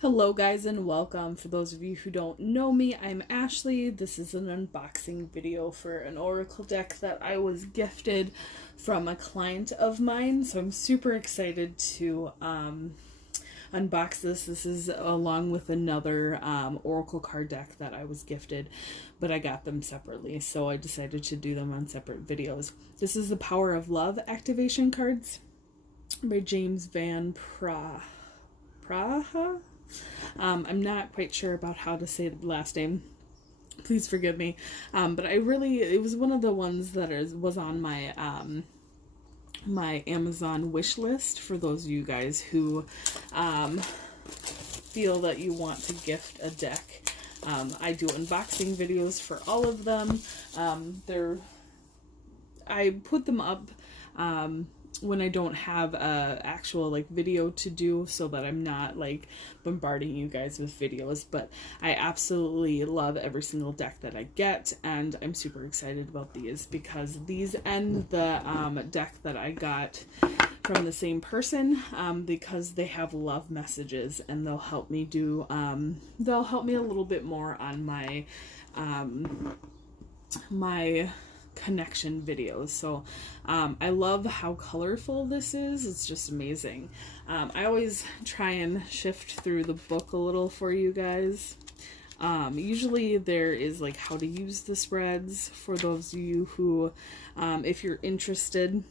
Hello guys and welcome. For those of you who don't know me, I'm Ashley. This is an unboxing video for an oracle deck that I was gifted from a client of mine. So I'm super excited to unbox this. This is along with another oracle card deck that I was gifted, but I got them separately. So I decided to do them on separate videos. This is the Power of Love activation cards by James Van Praha. I'm not quite sure about how to say the last name. Please forgive me. But it was one of the ones that was on my my Amazon wish list for those of you guys who feel that you want to gift a deck. I do unboxing videos for all of them. I put them up when I don't have a actual video to do, so that I'm not bombarding you guys with videos. But I absolutely love every single deck that I get, and I'm super excited about these because these end the deck that I got from the same person, because they have love messages, and they'll help me do they'll help me a little bit more on my my connection videos. So I love how colorful this is. It's just amazing. I always try and shift through the book a little for you guys. Usually there is how to use the spreads for those of you who if you're interested.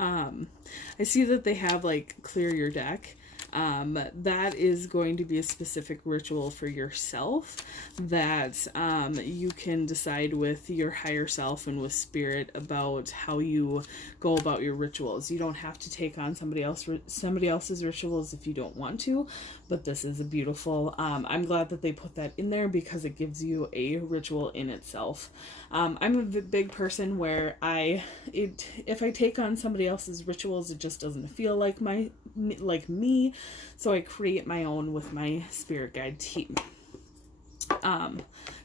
I see that they have clear your deck. That is going to be a specific ritual for yourself that you can decide with your higher self and with spirit about how you go about your rituals. You don't have to take on somebody else's rituals if you don't want to, but this is a beautiful, I'm glad that they put that in there because it gives you a ritual in itself. I'm a big person where if I take on somebody else's rituals, it just doesn't feel like me. So I create my own with my spirit guide team.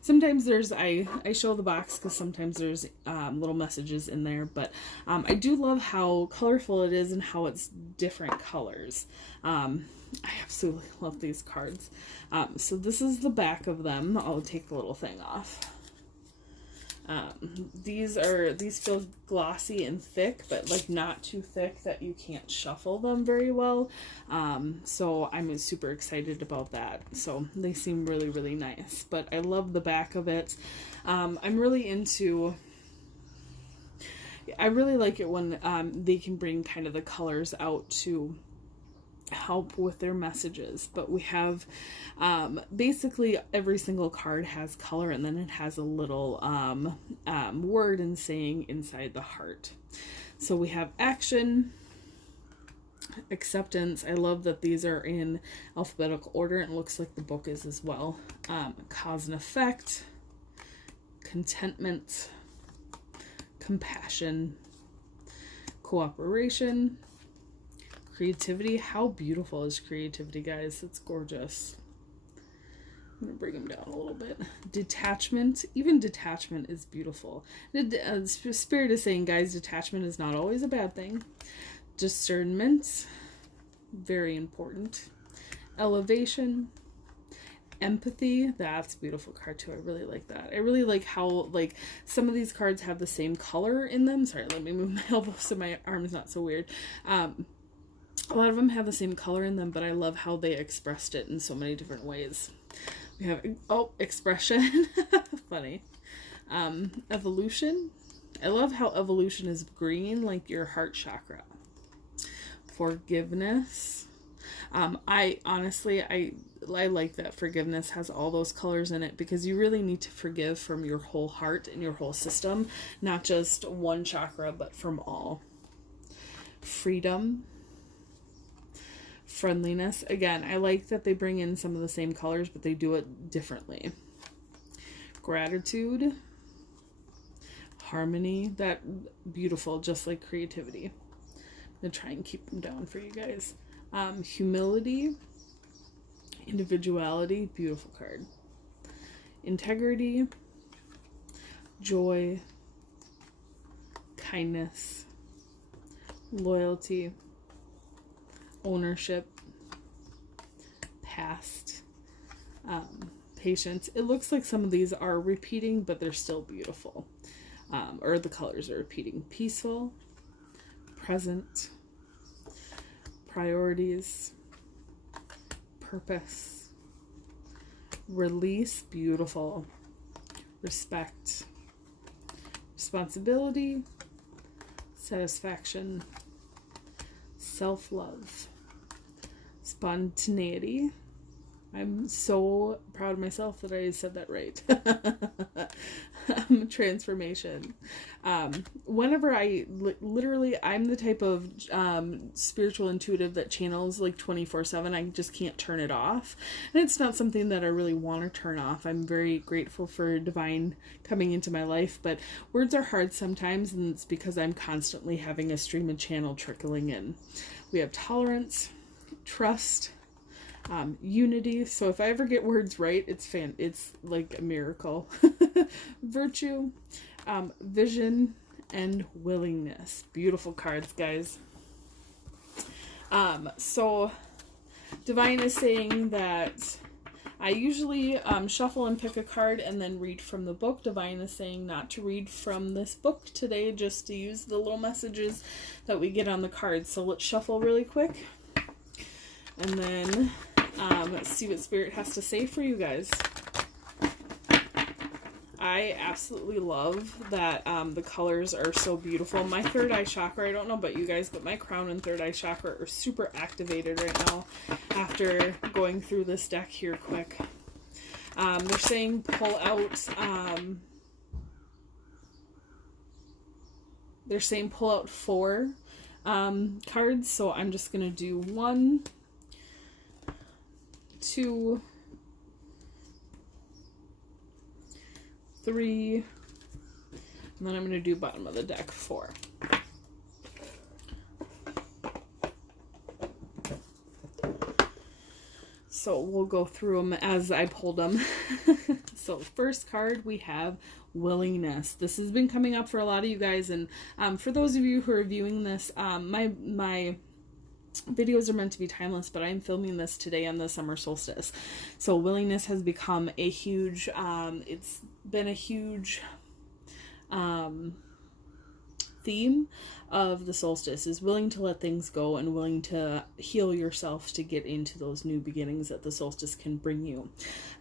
Sometimes I show the box because sometimes there's little messages in there, but I do love how colorful it is and how it's different colors. I absolutely love these cards. So this is the back of them. I'll take the little thing off. These feel glossy and thick, but not too thick that you can't shuffle them very well. So I'm super excited about that. So they seem really, really nice, but I love the back of it. I really like it when they can bring kind of the colors out to help with their messages. But we have basically every single card has color, and then it has a little word and saying inside the heart. So we have action, acceptance. I love that these are in alphabetical order, and it looks like the book is as well. Cause and effect, contentment, compassion, cooperation, creativity. How beautiful is creativity, guys? It's gorgeous. I'm going to bring them down a little bit. Detachment. Even detachment is beautiful. Spirit is saying, guys, detachment is not always a bad thing. Discernment. Very important. Elevation. Empathy. That's a beautiful card too. I really like that. I really like how some of these cards have the same color in them. Sorry, let me move my elbow so my arm is not so weird. A lot of them have the same color in them, but I love how they expressed it in so many different ways. We have, expression. Funny. Evolution. I love how evolution is green, like your heart chakra. Forgiveness. I like that forgiveness has all those colors in it, because you really need to forgive from your whole heart and your whole system, not just one chakra, but from all. Freedom. Friendliness. Again, I like that they bring in some of the same colors, but they do it differently. Gratitude. Harmony. That beautiful, just like creativity. I'm going to try and keep them down for you guys. Humility. Individuality. Beautiful card. Integrity. Joy. Kindness. Loyalty. Ownership. fast patience. It looks like some of these are repeating, but they're still beautiful. Or the colors are repeating. Peaceful, present, priorities, purpose, release, beautiful, respect, responsibility, satisfaction, self-love, spontaneity. I'm so proud of myself that I said that right. Transformation. Whenever literally, I'm the type of spiritual intuitive that channels like 24/7. I just can't turn it off. And it's not something that I really want to turn off. I'm very grateful for divine coming into my life, but words are hard sometimes, and it's because I'm constantly having a stream of channel trickling in. We have tolerance, trust, unity. So if I ever get words right, it's like a miracle. Virtue, vision, and willingness. Beautiful cards, guys. So divine is saying that I usually shuffle and pick a card and then read from the book. Divine is saying not to read from this book today, just to use the little messages that we get on the cards. So let's shuffle really quick and then let's see what Spirit has to say for you guys. I absolutely love that the colors are so beautiful. My third eye chakra, I don't know about you guys, but my crown and third eye chakra are super activated right now after going through this deck here quick. They're saying pull out, they're saying pull out 4 cards, so I'm just going to do 1, 2, 3, and then I'm going to do bottom of the deck 4. So we'll go through them as I pulled them. So first card we have willingness. This has been coming up for a lot of you guys, and for those of you who are viewing this, my videos are meant to be timeless, but I'm filming this today on the summer solstice. So willingness has become a huge, it's been a huge theme of the solstice, is willing to let things go and willing to heal yourself to get into those new beginnings that the solstice can bring you.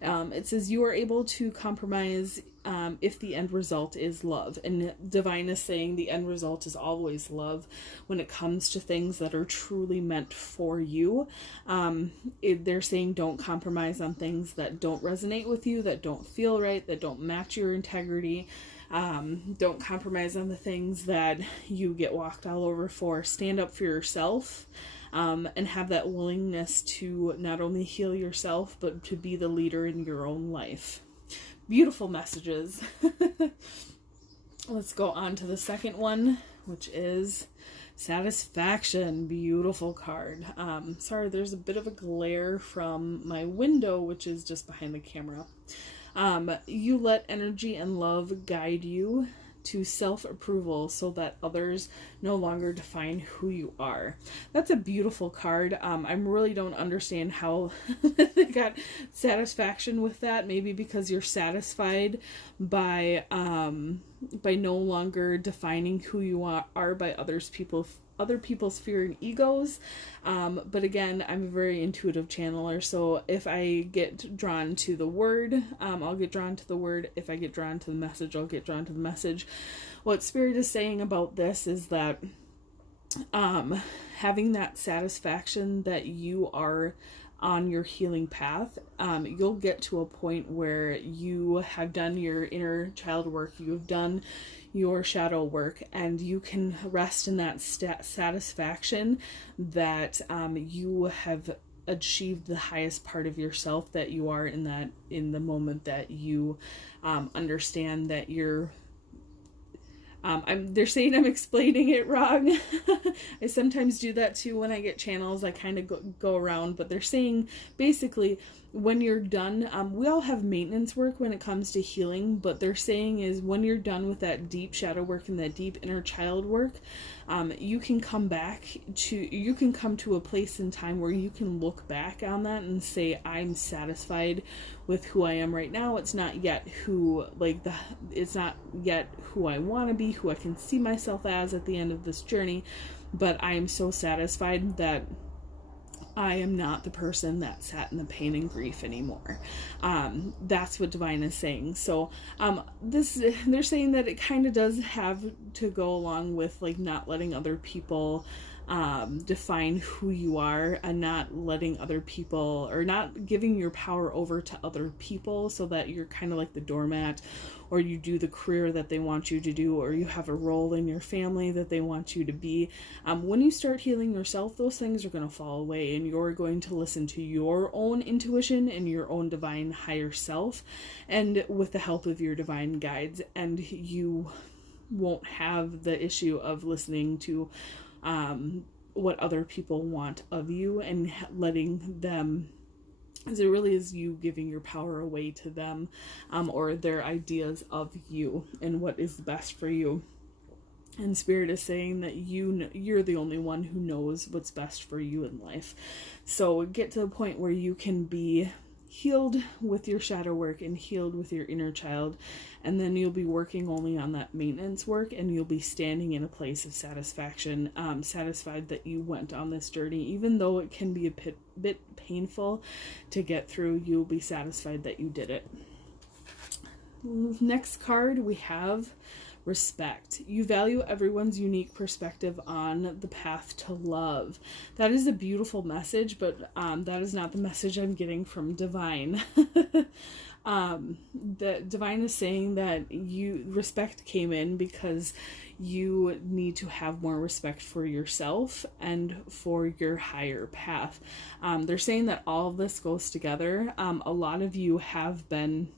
It says you are able to compromise if the end result is love, and divine is saying the end result is always love when it comes to things that are truly meant for you. They're saying don't compromise on things that don't resonate with you, that don't feel right, that don't match your integrity. Don't compromise on the things that you get walked all over for. Stand up for yourself, and have that willingness to not only heal yourself, but to be the leader in your own life. Beautiful messages. Let's go on to the second one, which is satisfaction. Beautiful card. Sorry, there's a bit of a glare from my window, which is just behind the camera. You let energy and love guide you to self-approval so that others no longer define who you are. That's a beautiful card. I really don't understand how they got satisfaction with that. Maybe because you're satisfied by no longer defining who you are by other people's fear and egos. But again, I'm a very intuitive channeler, so if I get drawn to the word, I'll get drawn to the word. If I get drawn to the message, I'll get drawn to the message. What Spirit is saying about this is that having that satisfaction that you are on your healing path, you'll get to a point where you have done your inner child work, you've done your shadow work, and you can rest in that satisfaction that you have achieved the highest part of yourself that you are in the moment that you understand that you're They're saying I'm explaining it wrong. I sometimes do that too when I get channels. I kind of go around, but they're saying basically when you're done, we all have maintenance work when it comes to healing, but they're saying is when you're done with that deep shadow work and that deep inner child work, you can come to a place in time where you can look back on that and say, I'm satisfied with who I am right now. It's not yet it's not yet who I want to be, who I can see myself as at the end of this journey, but I am so satisfied that I am not the person that sat in the pain and grief anymore. That's what Divine is saying. So they're saying that it kind of does have to go along with like not letting other people define who you are, and not letting other people, or not giving your power over to other people so that you're kind of like the doormat, or you do the career that they want you to do, or you have a role in your family that they want you to be. When you start healing yourself, those things are going to fall away, and you're going to listen to your own intuition and your own divine higher self, and with the help of your divine guides, and you won't have the issue of listening to what other people want of you and letting them, as it really is you giving your power away to them, or their ideas of you and what is best for you. And Spirit is saying that you're the only one who knows what's best for you in life. So get to the point where you can be healed with your shadow work and healed with your inner child, and then you'll be working only on that maintenance work, and you'll be standing in a place of satisfaction, satisfied that you went on this journey. Even though it can be a bit painful to get through, you'll be satisfied that you did it. Next card we have respect. You value everyone's unique perspective on the path to love. That is a beautiful message, but that is not the message I'm getting from Divine. The Divine is saying that respect came in because you need to have more respect for yourself and for your higher path. They're saying that all of this goes together. A lot of you have been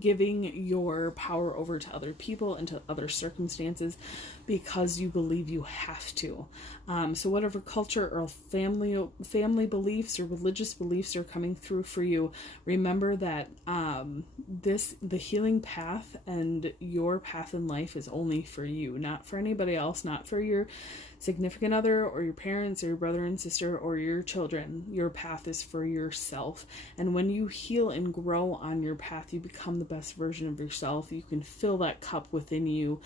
giving your power over to other people and to other circumstances because you believe you have to. So whatever culture or family beliefs or religious beliefs are coming through for you, remember that the healing path and your path in life is only for you, not for anybody else, not for your significant other or your parents or your brother and sister or your children. Your path is for yourself. And when you heal and grow on your path, you become the best version of yourself. You can fill that cup within you.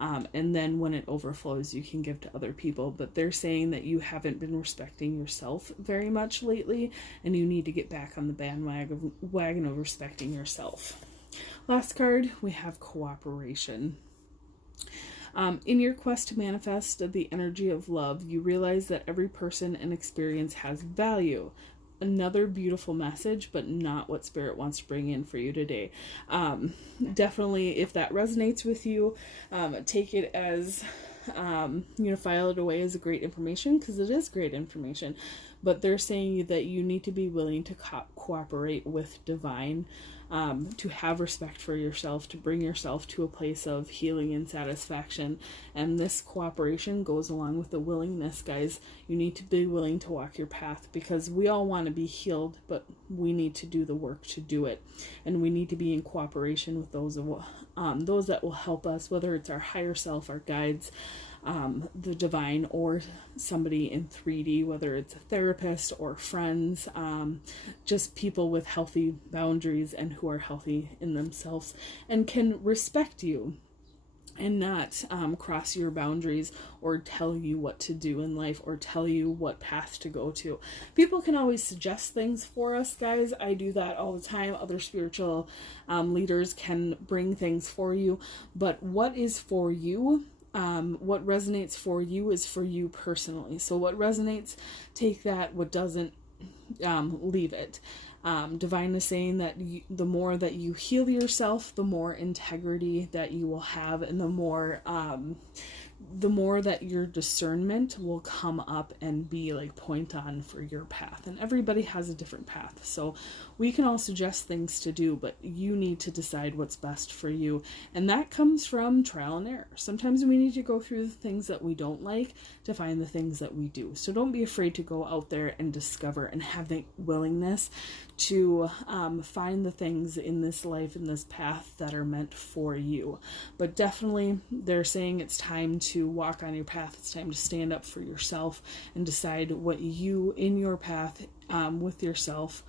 And then when it overflows, you can give to other people. But they're saying that you haven't been respecting yourself very much lately, and you need to get back on the bandwagon of respecting yourself. Last card, we have cooperation. In your quest to manifest the energy of love, you realize that every person and experience has value. Another beautiful message, but not what Spirit wants to bring in for you today. Definitely, if that resonates with you, take it as, file it away as a great information, because it is great information. But they're saying that you need to be willing to cooperate with Divine, to have respect for yourself, to bring yourself to a place of healing and satisfaction. And this cooperation goes along with the willingness, guys. You need to be willing to walk your path, because we all want to be healed, but we need to do the work to do it. And we need to be in cooperation with those that will help us, whether it's our higher self, our guides, the Divine, or somebody in 3D, whether it's a therapist or friends, just people with healthy boundaries and who are healthy in themselves and can respect you and not cross your boundaries or tell you what to do in life or tell you what path to go to. People can always suggest things for us, guys. I do that all the time. Other spiritual leaders can bring things for you, but what is for you, what resonates for you is for you personally. So what resonates, take that. What doesn't, leave it. Divine is saying that the more that you heal yourself, the more integrity that you will have, and the more the more that your discernment will come up and be like point on for your path. And everybody has a different path. So we can all suggest things to do, but you need to decide what's best for you. And that comes from trial and error. Sometimes we need to go through the things that we don't like to find the things that we do. So don't be afraid to go out there and discover and have the willingness to find the things in this life, in this path that are meant for you. But definitely they're saying it's time to walk on your path. It's time to stand up for yourself and decide what you in your path with yourself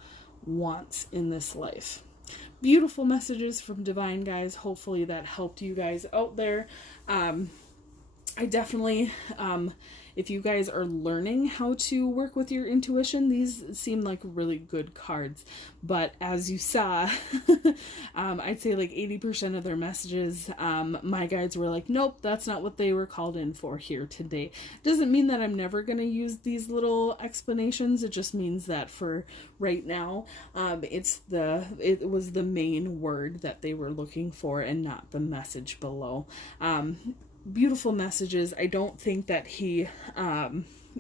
wants in this life. Beautiful messages from Divine, guys. Hopefully that helped you guys out there. I definitely, if you guys are learning how to work with your intuition, these seem like really good cards. But as you saw, I'd say like 80% of their messages, my guides were like, nope, that's not what they were called in for here today. Doesn't mean that I'm never going to use these little explanations. It just means that for right now, it was the main word that they were looking for and not the message below. Beautiful messages. I don't think that he,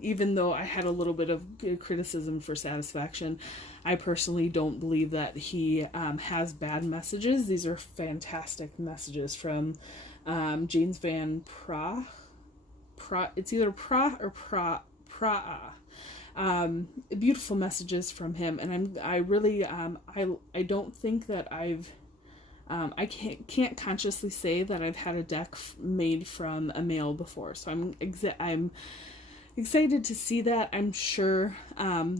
even though I had a little bit of criticism for Satisfaction, I personally don't believe that he has bad messages. These are fantastic messages from James Van Pra. It's either Pra or Pra. Beautiful messages from him, and I really I don't think that I can't consciously say that I've had a deck made from a male before, so I'm excited to see that. I'm sure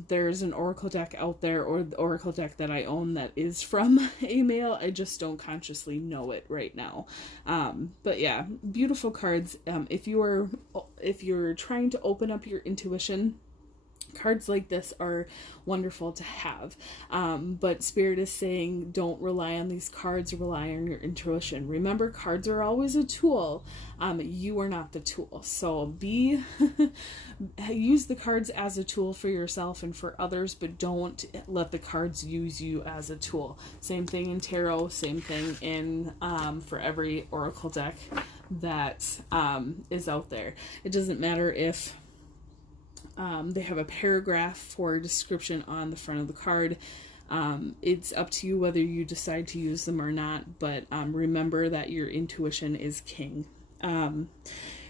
there's an oracle deck out there, or the oracle deck that I own, that is from a male. I just don't consciously know it right now. But yeah, beautiful cards. If you're trying to open up your intuition, cards like this are wonderful to have. But Spirit is saying don't rely on these cards, rely on your intuition. Remember, cards are always a tool. You are not the tool. So use the cards as a tool for yourself and for others, but don't let the cards use you as a tool. Same thing in tarot, same thing in for every oracle deck that is out there. It doesn't matter if they have a paragraph for a description on the front of the card. It's up to you whether you decide to use them or not, but remember that your intuition is king.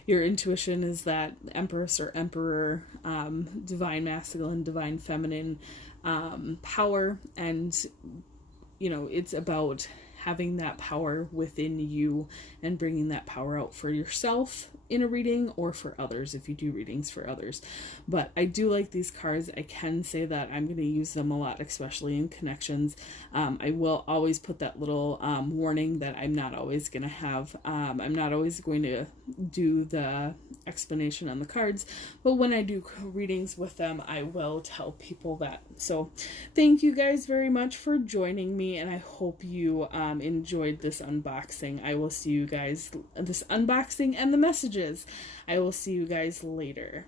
Your intuition is that Empress or Emperor, divine masculine, divine feminine power, and it's about having that power within you and bringing that power out for yourself in a reading, or for others if you do readings for others. But I do like these cards. I can say that I'm going to use them a lot, especially in connections. I will always put that little warning that I'm not always going to have, I'm not always going to do the explanation on the cards, but when I do readings with them, I will tell people that. So thank you guys very much for joining me, and I hope you enjoyed this unboxing. I will see you guys, this unboxing and the messages. I will see you guys later.